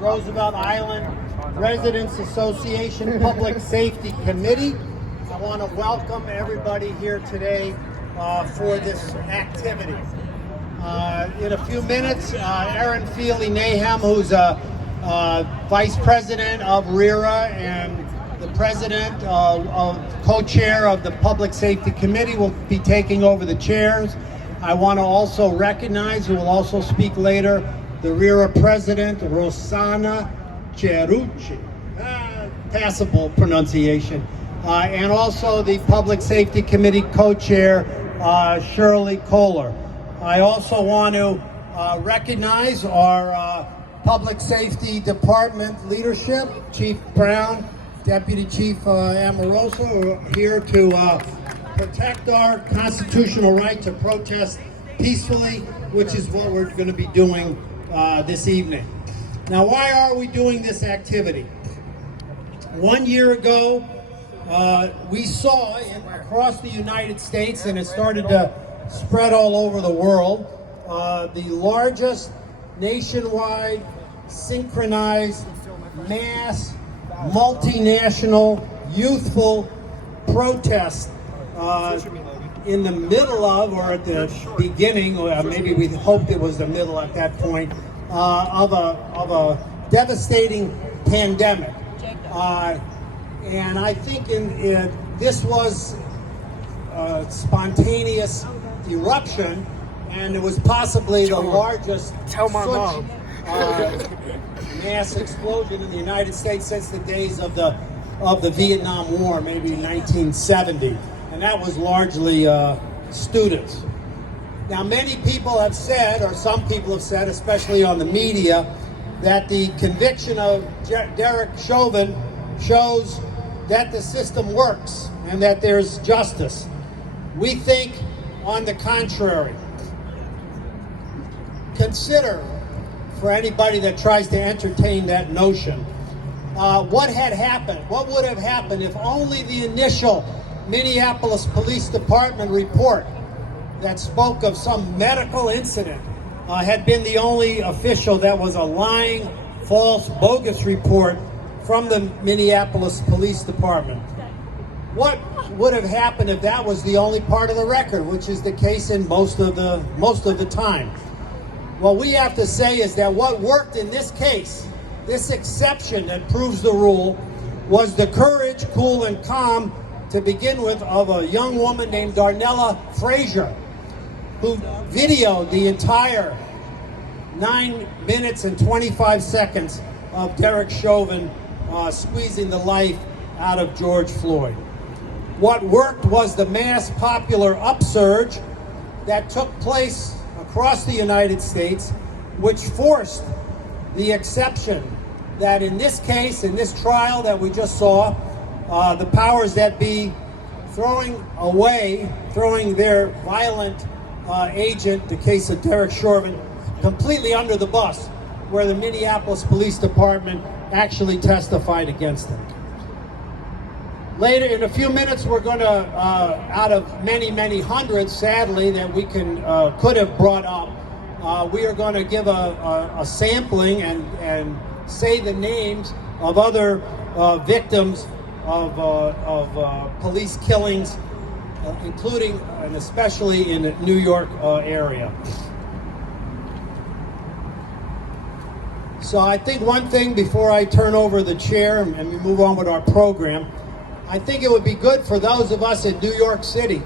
Roosevelt Island Residents Association Public Safety Committee. I want to welcome everybody here today for this activity. In a few minutes, Ike Nahem, who's Vice President of RERA and the President co-chair of the Public Safety Committee, will be taking over the chairs. I want to also recognize, who will also speak later, the RERA President, Rosanna Cerucci, passable pronunciation, and also the Public Safety Committee co-chair, Shirley Kohler. I also want to recognize our Public Safety Department leadership, Chief Brown, Deputy Chief Amoroso, who are here to protect our constitutional right to protest peacefully, which is what we're going to be doing this evening. Now, why are we doing this activity? 1 year ago, we saw across the United States, and it started to spread all over the world, the largest nationwide, synchronized, mass, multinational, youthful protest in the middle of, or at the beginning, or maybe we hoped it was the middle at that point, of a devastating pandemic. And I think this was a spontaneous eruption, and it was possibly the largest mass explosion in the United States since the days of the Vietnam War, maybe 1970, and that was largely students. Now, many people have said, or some people have said, especially on the media, that the conviction of Derek Chauvin shows that the system works and that there's justice. We think, on the contrary. Consider, for anybody that tries to entertain that notion, what had happened, what would have happened if only the initial Minneapolis Police Department report that spoke of some medical incident had been the only official that was a lying, false, bogus report from the Minneapolis Police Department. What would have happened if that was the only part of the record, which is the case in most of the time? What we have to say is that what worked in this case, this exception that proves the rule, was the courage, cool and calm, to begin with, of a young woman named Darnella Frazier, who videoed the entire 9 minutes and 25 seconds of Derek Chauvin squeezing the life out of George Floyd. What worked was the mass popular upsurge that took place across the United States, which forced the exception that in this case, in this trial that we just saw, the powers that be throwing their violent agent, the case of Derek Chauvin, completely under the bus, where the Minneapolis Police Department actually testified against him. Later, in a few minutes, we're going to, out of many, many hundreds, sadly, that we could have brought up, we are going to give a sampling and say the names of other victims of police killings, including and especially in the New York area. So I think one thing before I turn over the chair and we move on with our program, I think it would be good for those of us in New York City,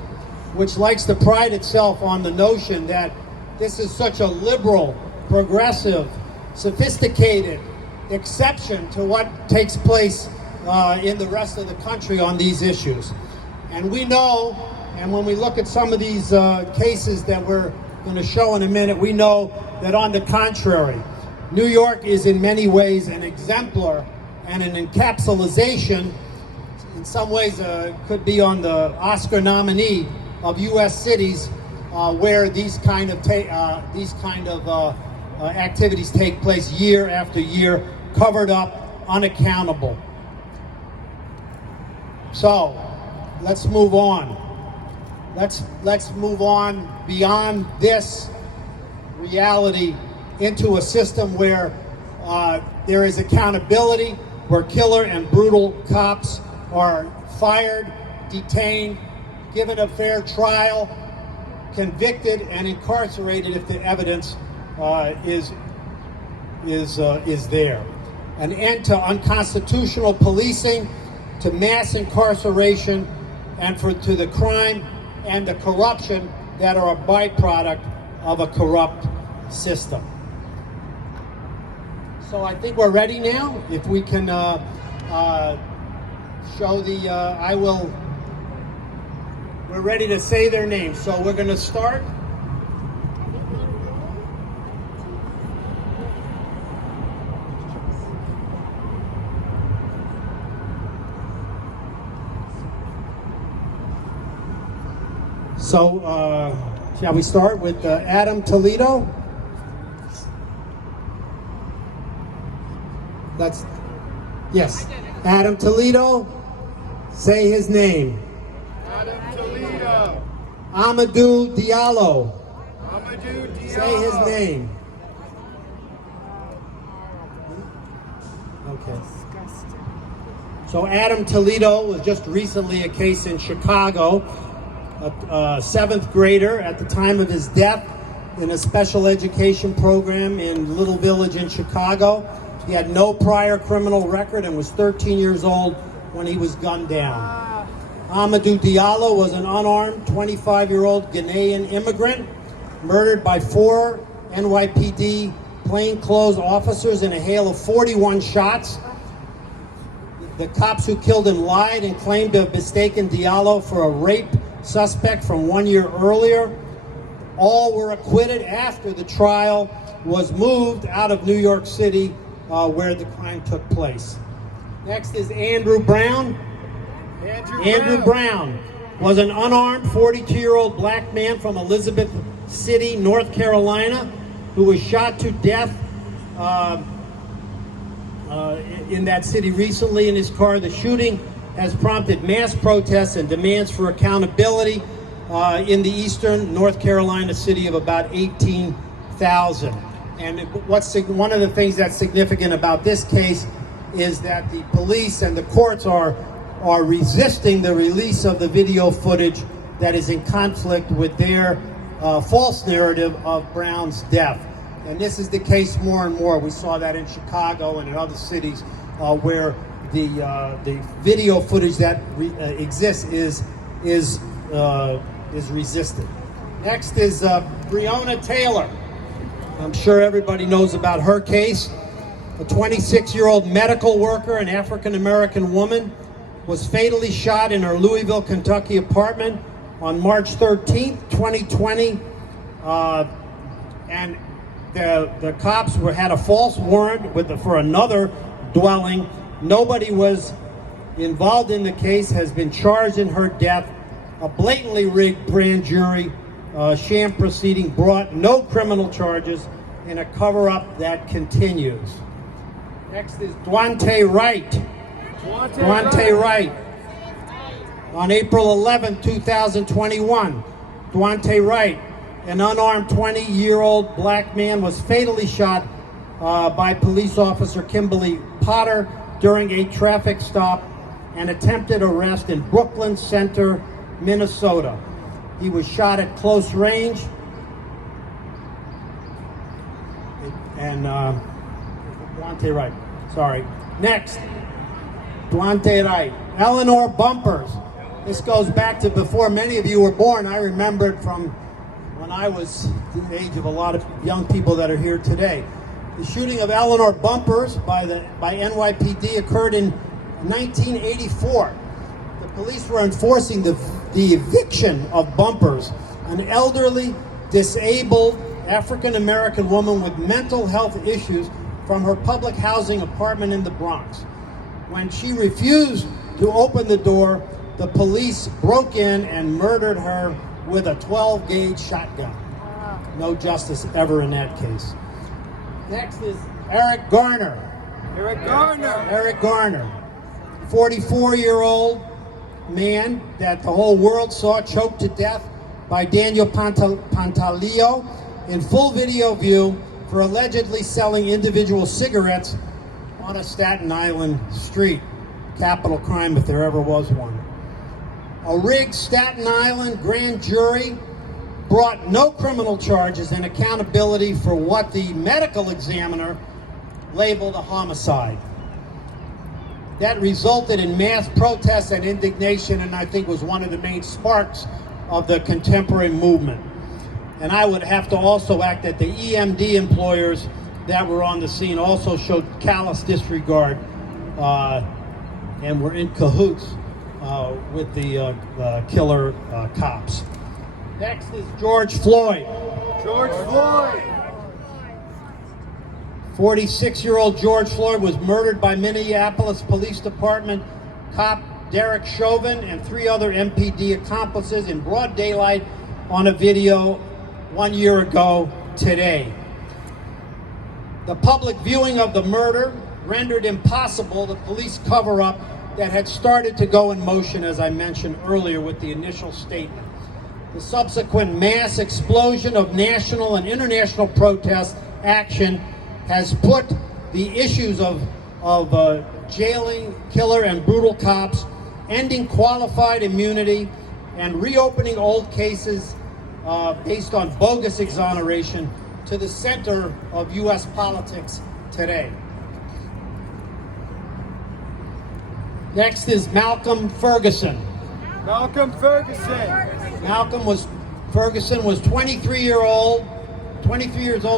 which likes to pride itself on the notion that this is such a liberal, progressive, sophisticated exception to what takes place in the rest of the country on these issues. And we know, and when we look at some of these cases that we're going to show in a minute, we know that on the contrary, New York is in many ways an exemplar and an encapsulation, in some ways could be on the Oscar nominee of U.S. cities where these kind of activities take place year after year, covered up, unaccountable. So let's move on. Let's move on beyond this reality into a system where there is accountability where killer and brutal cops are fired, detained, given a fair trial, convicted, and incarcerated if the evidence is there. An end to unconstitutional policing, to mass incarceration, and to the crime and the corruption that are a byproduct of a corrupt system. So I think we're ready now. If we can show the, we're ready to say their names. So we're going to start. So, shall we start with Adam Toledo? Yes. Adam Toledo, say his name. Adam Toledo. Amadou Diallo, Amadou Diallo. say his name. Okay. So Adam Toledo was just recently a case in Chicago. A seventh grader at the time of his death in a special education program in Little Village in Chicago. He had no prior criminal record and was 13 years old when he was gunned down. Amadou Diallo was an unarmed 25-year-old Ghanaian immigrant murdered by 4 NYPD plainclothes officers in a hail of 41 shots. The cops who killed him lied and claimed to have mistaken Diallo for a rape suspect from 1 year earlier. All were acquitted after the trial was moved out of New York City where the crime took place. Next is Andrew Brown. Andrew Brown was an unarmed 42-year-old black man from Elizabeth City, North Carolina, who was shot to death in that city recently in his car. The shooting has prompted mass protests and demands for accountability in the eastern North Carolina city of about 18,000. And one of the things that's significant about this case is that the police and the courts are resisting the release of the video footage that is in conflict with their false narrative of Brown's death. And this is the case more and more. We saw that in Chicago and in other cities where the video footage that exists is resisted. Next is Brionna Taylor. I'm sure everybody knows about her case. A 26-year-old medical worker, an African-American woman, was fatally shot in her Louisville, Kentucky apartment on March 13th, 2020. And the cops had a false warrant for another dwelling. Nobody was involved in the case, has been charged in her death. A blatantly rigged grand jury sham proceeding brought no criminal charges in a cover-up that continues. Next is Duante Wright. Duante Wright. On April 11, 2021, Duante Wright, an unarmed 20-year-old black man, was fatally shot by police officer Kimberly Potter during a traffic stop and attempted arrest in Brooklyn Center, Minnesota. He was shot at close range. And Duante Wright, sorry. Next, Duante Wright. Eleanor Bumpers. This goes back to before many of you were born. I remember it from when I was the age of a lot of young people that are here today. The shooting of Eleanor Bumpers by NYPD occurred in 1984. The police were enforcing the eviction of Bumpers, an elderly, disabled African-American woman with mental health issues, from her public housing apartment in the Bronx. When she refused to open the door, the police broke in and murdered her with a 12-gauge shotgun. No justice ever in that case. Next is Eric Garner. Eric Garner. Eric Garner, 44-year-old man that the whole world saw choked to death by Daniel Pantaleo in full video view for allegedly selling individual cigarettes on a Staten Island street. Capital crime if there ever was one. A rigged Staten Island grand jury brought no criminal charges and accountability for what the medical examiner labeled a homicide. That resulted in mass protests and indignation, and I think was one of the main sparks of the contemporary movement. And I would have to also act that the EMD employers that were on the scene also showed callous disregard and were in cahoots with the killer cops. Next is George Floyd. George Floyd. 46-year-old George Floyd was murdered by Minneapolis Police Department cop Derek Chauvin and 3 other MPD accomplices in broad daylight on a video 1 year ago today. The public viewing of the murder rendered impossible the police cover-up that had started to go in motion, as I mentioned earlier, with the initial statement. The subsequent mass explosion of national and international protest action has put the issues of jailing killer and brutal cops, ending qualified immunity, and reopening old cases based on bogus exoneration to the center of U.S. politics today. Next is Malcolm Ferguson. Malcolm Ferguson. Ferguson was 23 years old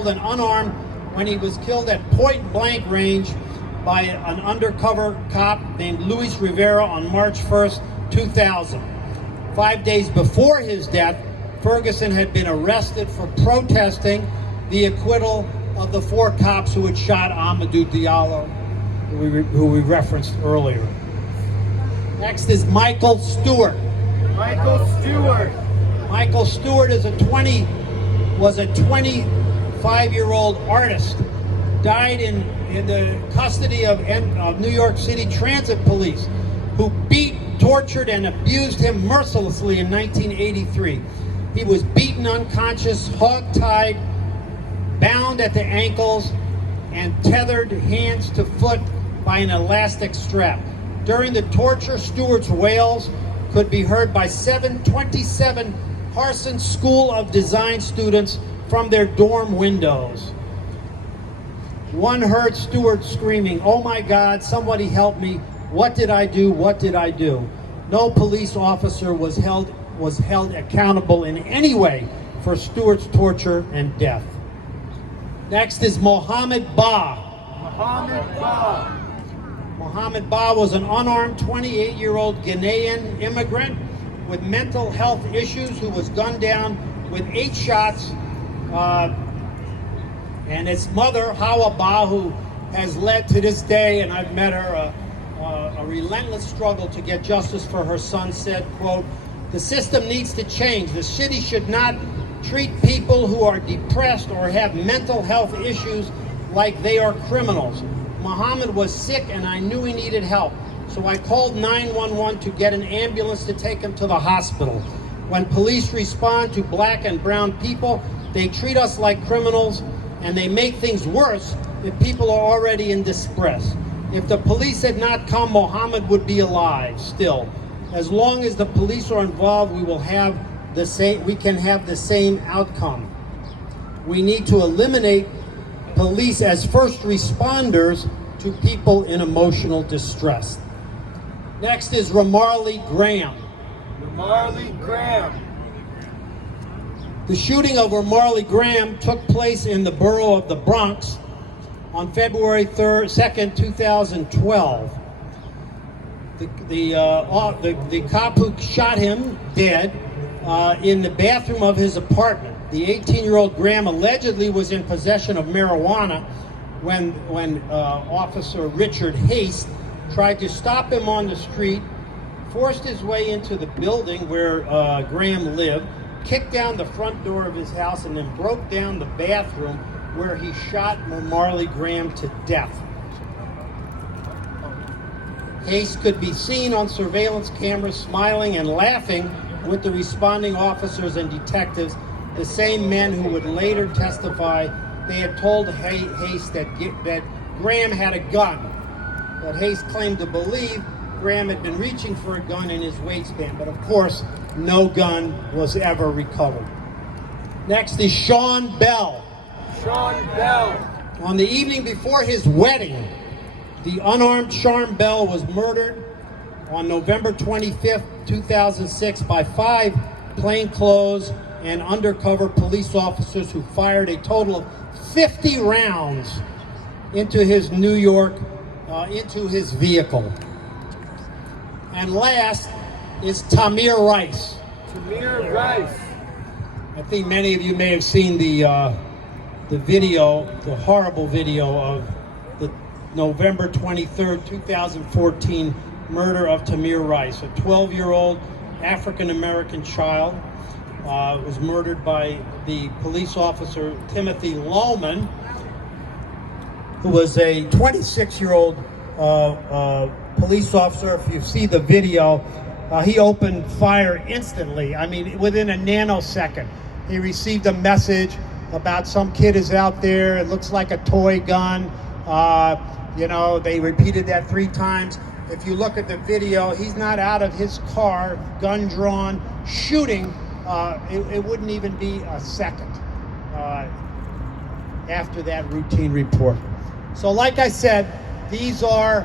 and unarmed when he was killed at point-blank range by an undercover cop named Luis Rivera on March 1st, 2000. 5 days before his death, Ferguson had been arrested for protesting the acquittal of the 4 cops who had shot Amadou Diallo, who we referenced earlier. Next is Michael Stewart. Michael Stewart. Michael Stewart was a 25-year-old artist. Died in the custody of New York City Transit Police, who beat, tortured, and abused him mercilessly in 1983. He was beaten unconscious, hog-tied, bound at the ankles, and tethered hands to foot by an elastic strap. During the torture, Stewart's wails could be heard by 27 Parsons School of Design students from their dorm windows. One heard Stewart screaming, "Oh my God, somebody help me. What did I do? What did I do?" No police officer was held accountable in any way for Stewart's torture and death. Next is Mohammed Ba. Mohammed Ba was an unarmed 28-year-old Ghanaian immigrant with mental health issues who was gunned down with 8 shots. And his mother, Hawa Ba, who has led to this day, and I've met her, a relentless struggle to get justice for her son, said, quote, "The system needs to change. The city should not treat people who are depressed or have mental health issues like they are criminals. Muhammad was sick and I knew he needed help, so I called 911 to get an ambulance to take him to the hospital. When police respond to black and brown people, they treat us like criminals, and they make things worse if people are already in distress. If the police had not come, Muhammad would be alive still. As long as the police are involved, we can have the same outcome. We need to eliminate police as first responders to people in emotional distress." Next is Ramarley Graham. The shooting of Ramarley Graham took place in the borough of the Bronx on February 2nd, 2012. The cop who shot him dead in the bathroom of his apartment. The 18-year-old Graham allegedly was in possession of marijuana when Officer Richard Haste tried to stop him on the street, forced his way into the building where Graham lived, kicked down the front door of his house, and then broke down the bathroom where he shot Ramarley Graham to death. Haste could be seen on surveillance cameras smiling and laughing with the responding officers and detectives, the same men who would later testify they had told Hayes that Graham had a gun. But Hayes claimed to believe Graham had been reaching for a gun in his waistband. But of course, no gun was ever recovered. Next is Sean Bell. Sean Bell. On the evening before his wedding, the unarmed Sean Bell was murdered on November 25th, 2006 by 5 plainclothes and undercover police officers who fired a total of 50 rounds into his New York, into his vehicle. And last is Tamir Rice. Tamir Rice. I think many of you may have seen the video, the horrible video of the November 23rd, 2014 murder of Tamir Rice, a 12-year-old African-American child. Was murdered by the police officer Timothy Lohman, who was a 26-year-old police officer. If you see the video, he opened fire instantly. I mean, within a nanosecond. He received a message about some kid is out there. It looks like a toy gun. You know, they repeated that 3 times. If you look at the video, he's not out of his car, gun drawn, shooting. It wouldn't even be a second after that routine report. So like I said, these are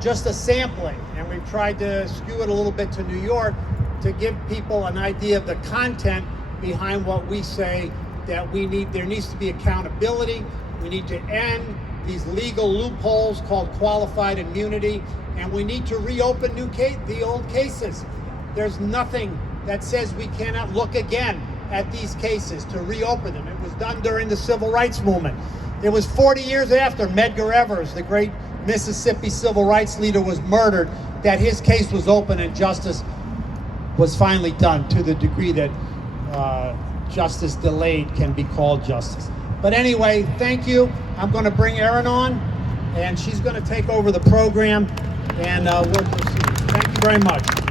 just a sampling, and we've tried to skew it a little bit to New York to give people an idea of the content behind what we say, that there needs to be accountability. We need to end these legal loopholes called qualified immunity, and we need to reopen the old cases. There's nothing that says we cannot look again at these cases to reopen them. It was done during the Civil Rights Movement. It was 40 years after Medgar Evers, the great Mississippi civil rights leader, was murdered, that his case was open and justice was finally done, to the degree that justice delayed can be called justice. But anyway, thank you. I'm going to bring Erin on, and she's going to take over the program, and we'll proceed. Thank you very much.